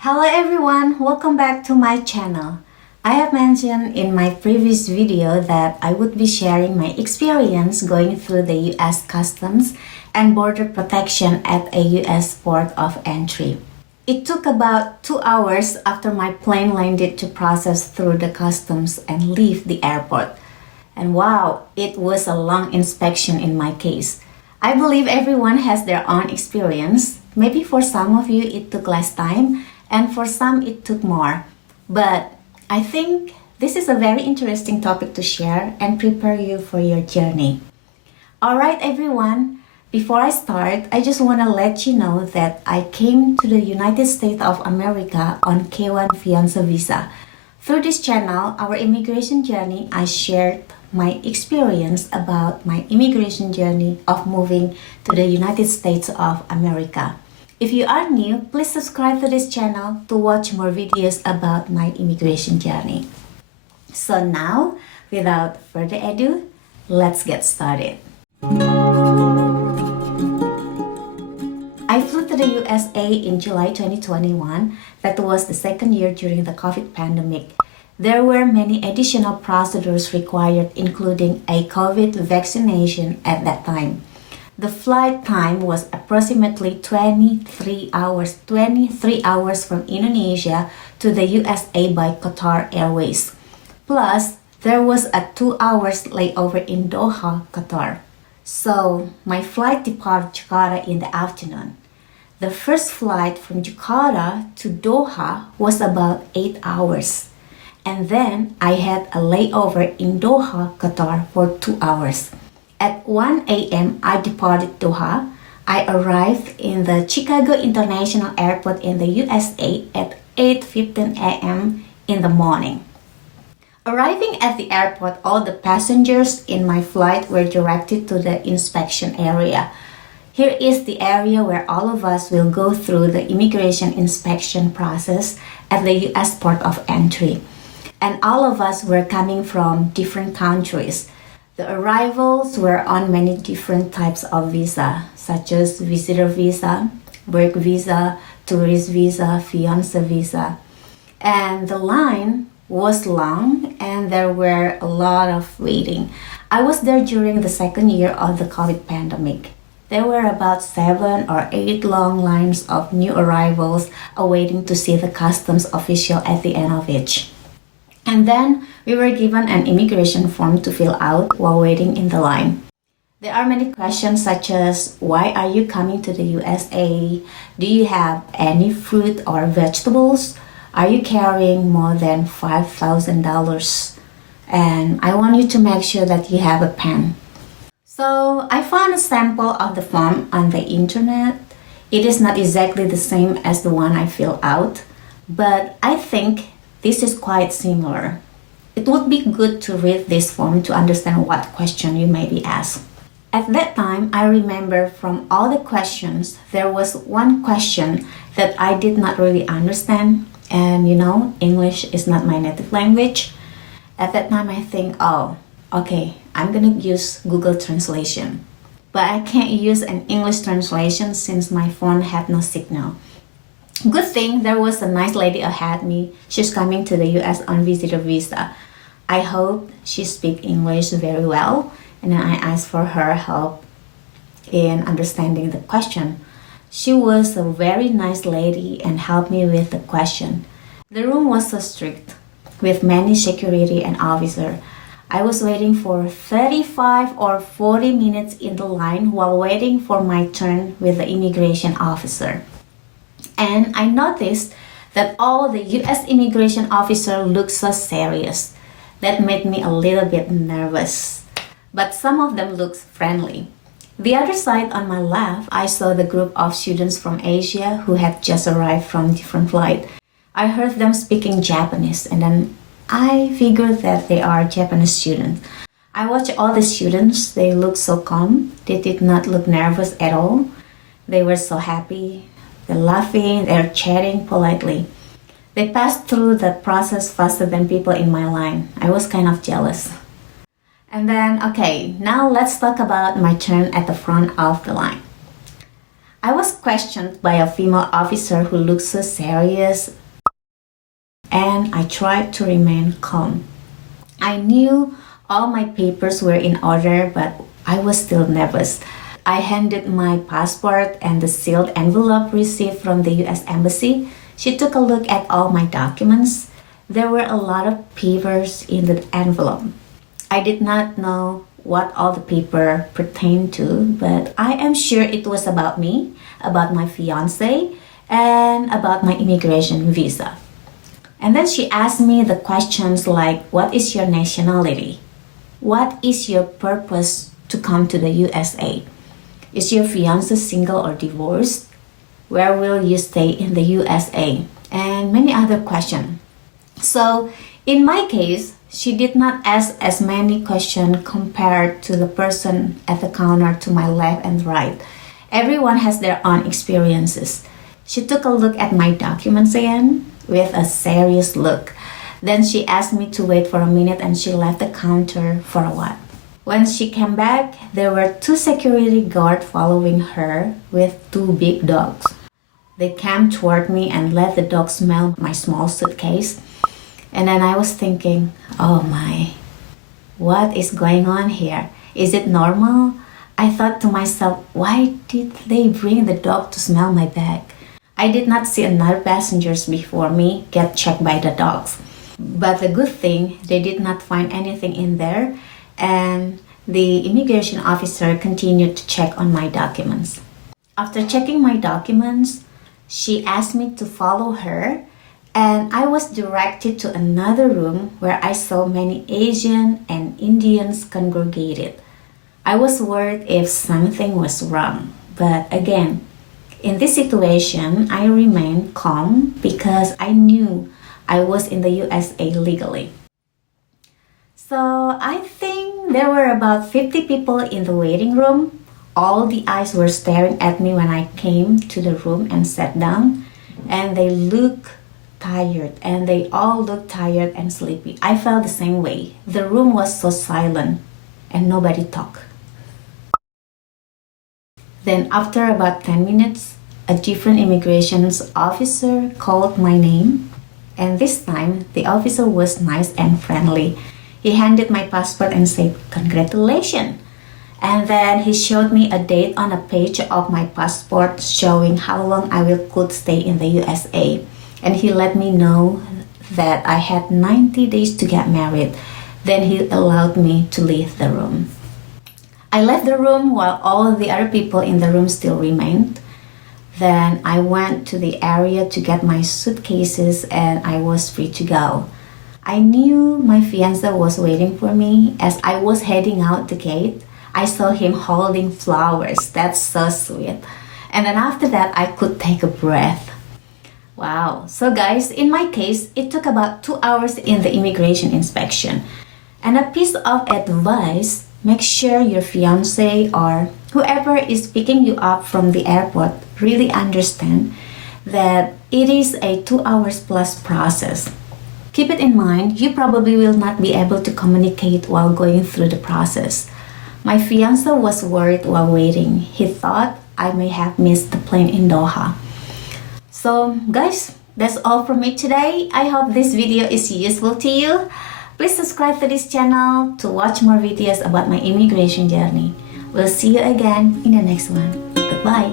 Hello everyone, welcome back to my channel. I have mentioned in my previous video that I would be sharing my experience going through the U.S. Customs and Border Protection at a U.S. port of entry. It took about 2 hours after my plane landed to process through the customs and leave the airport. And wow, it was a long inspection in my case. I believe everyone has their own experience. Maybe for some of you it took less time, and for some it took more. But I think this is a very interesting topic to share and prepare you for your journey. Alright everyone, before I start, I just want to let you know that I came to the United States of America on K1 Fiancé Visa. Through this channel, Our Immigration Journey, I shared my experience about my immigration journey of moving to the United States of America. If you are new, please subscribe to this channel to watch more videos about my immigration journey. So now, without further ado, let's get started. I flew to the USA in July 2021. That was the second year during the COVID pandemic. There were many additional procedures required, including a COVID vaccination at that time. The flight time was approximately 23 hours from Indonesia to the U.S.A. by Qatar Airways. Plus, there was a 2 hours layover in Doha, Qatar. So, my flight departed Jakarta in the afternoon. The first flight from Jakarta to Doha was about 8 hours. And then I had a layover in Doha, Qatar for 2 hours. At 1 a.m., I departed Doha. I arrived in the Chicago International Airport in the USA at 8:15 a.m. in the morning. Arriving at the airport, all the passengers in my flight were directed to the inspection area. Here is the area where all of us will go through the immigration inspection process at the U.S. port of entry. And all of us were coming from different countries. The arrivals were on many different types of visa, such as visitor visa, work visa, tourist visa, fiancé visa. And the line was long and there were a lot of waiting. I was there during the second year of the COVID pandemic. There were about 7 or 8 long lines of new arrivals awaiting to see the customs official at the end of each. And then we were given an immigration form to fill out while waiting in the line. There are many questions such as, why are you coming to the USA? Do you have any fruit or vegetables? Are you carrying more than $5,000? And I want you to make sure that you have a pen. So I found a sample of the form on the internet. It is not exactly the same as the one I fill out, but I think this is quite similar. It would be good to read this form to understand what question you may be asked. At that time, I remember from all the questions, there was one question that I did not really understand. And English is not my native language. At that time, I think, okay, I'm gonna use Google Translation. But I can't use an English translation since my phone had no signal. Good thing there was a nice lady ahead me. She's coming to the US on visitor visa. I hope she speaks English very well, and then I asked for her help in understanding the question. She was a very nice lady and helped me with the question. The room was so strict, with many security and officer. I was waiting for 35 or 40 minutes in the line while waiting for my turn with the immigration officer. And I noticed that all the U.S. immigration officers looked so serious. That made me a little bit nervous. But some of them looked friendly. The other side on my left, I saw the group of students from Asia who had just arrived from different flights. I heard them speaking Japanese, and then I figured that they are Japanese students. I watched all the students. They looked so calm. They did not look nervous at all. They were so happy. They're laughing, they're chatting politely. They passed through the process faster than people in my line. I was kind of jealous. And then, okay, now let's talk about my turn at the front of the line. I was questioned by a female officer who looked so serious, and I tried to remain calm. I knew all my papers were in order, but I was still nervous. I handed my passport and the sealed envelope received from the U.S. Embassy. She took a look at all my documents. There were a lot of papers in the envelope. I did not know what all the paper pertained to, but I am sure it was about me, about my fiance, and about my immigration visa. And then she asked me the questions like, what is your nationality? What is your purpose to come to the U.S.A? Is your fiance single or divorced? Where will you stay in the U.S.A? And many other questions. So in my case, she did not ask as many questions compared to the person at the counter to my left and right. Everyone has their own experiences. She took a look at my documents again with a serious look. Then she asked me to wait for a minute and she left the counter for a while. When she came back, there were two security guards following her with two big dogs. They came toward me and let the dog smell my small suitcase. And then I was thinking, oh my, what is going on here? Is it normal? I thought to myself, why did they bring the dog to smell my bag? I did not see another passengers before me get checked by the dogs. But the good thing, they did not find anything in there, and the immigration officer continued to check on my documents. After checking my documents, she asked me to follow her, and I was directed to another room where I saw many Asian and Indians congregated. I was worried if something was wrong, but again, in this situation, I remained calm because I knew I was in the USA legally. So I think there were about 50 people in the waiting room. All the eyes were staring at me when I came to the room and sat down, and they looked tired, and they all looked tired and sleepy. I felt the same way. The room was so silent and nobody talked. Then after about 10 minutes, a different immigration officer called my name, and this time the officer was nice and friendly. He handed my passport and said, "Congratulations." And then he showed me a date on a page of my passport showing how long I could stay in the USA. And he let me know that I had 90 days to get married. Then he allowed me to leave the room. I left the room while all the other people in the room still remained. Then I went to the area to get my suitcases and I was free to go. I knew my fiancé was waiting for me. As I was heading out the gate, I saw him holding flowers. That's so sweet. And then after that, I could take a breath. Wow. So guys, in my case, it took about 2 hours in the immigration inspection. And a piece of advice, make sure your fiancé or whoever is picking you up from the airport really understand that it is a 2 hours plus process. Keep it in mind, you probably will not be able to communicate while going through the process. My fiancé was worried while waiting. He thought I may have missed the plane in Doha. So guys, that's all from me today. I hope this video is useful to you. Please subscribe to this channel to watch more videos about my immigration journey. We'll see you again in the next one. Goodbye.